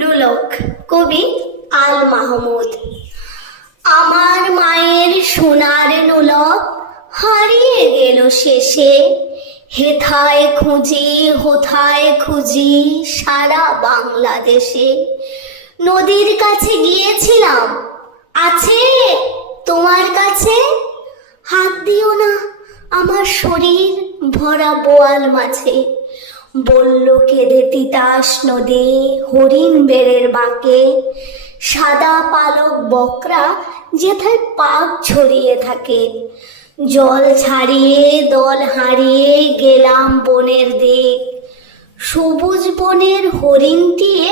নুলক কবি আল মাহমুদ। আমার মায়ের সোনার নোলক হারিয়ে গেল শেষে। হেথায় খুঁজি, হোথায় খুঁজি সারা বাংলাদেশে। নদীর কাছে গিয়েছিলাম, আছে তোমার কাছে? হাত দিও না, আমার শরীর ভরা বোয়াল মাঝে। বলল, কেঁদে তিতাস নদী, হরিণ বেড়ের বাঁকে। সাদা পালক বকরা যেথায় পাক ছড়িয়ে থাকে। জল ছাড়িয়ে দল হারিয়ে গেলাম বনের দিক। সবুজ বনের হরিণটিয়ে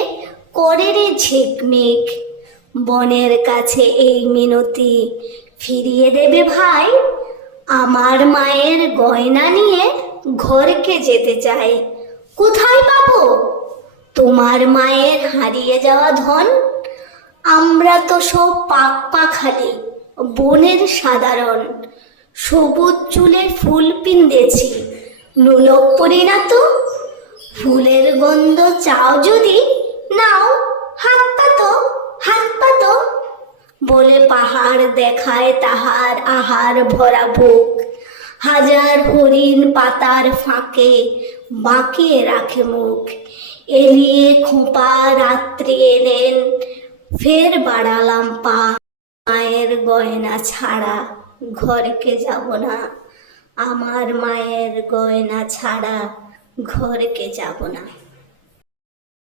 করে রে ঝিকমিক বনের কাছে এই মিনতি, ফিরিয়ে দেবে ভাই। আমার মায়ের গয়না নিয়ে ঘরকে যেতে চাই। কোথায় পাবো? তোমার মায়ের হারিয়ে যাওয়া ধন? আমরা তো সব পাক পাখালি বনের সাধারণ। সবুজ চুলে ফুল পিন্দেছি নুলক পরি না তো? ফুলের গন্ধ চাও যদি, নাও, হাত পাতো হাত পাতো বলে পাহাড় দেখায় তাহার আহার ভরা বুক। হাজার হরিণ পাতার ফাঁকে বাঁকিয়ে রাখে মুখ। এলিয়ে খোঁপা রাত্রি এলেন, ফের বাড়ালাম পা। মায়ের গয়না ছাড়া ঘরকে যাব না, আমার মায়ের গয়না ছাড়া ঘরকে যাব না।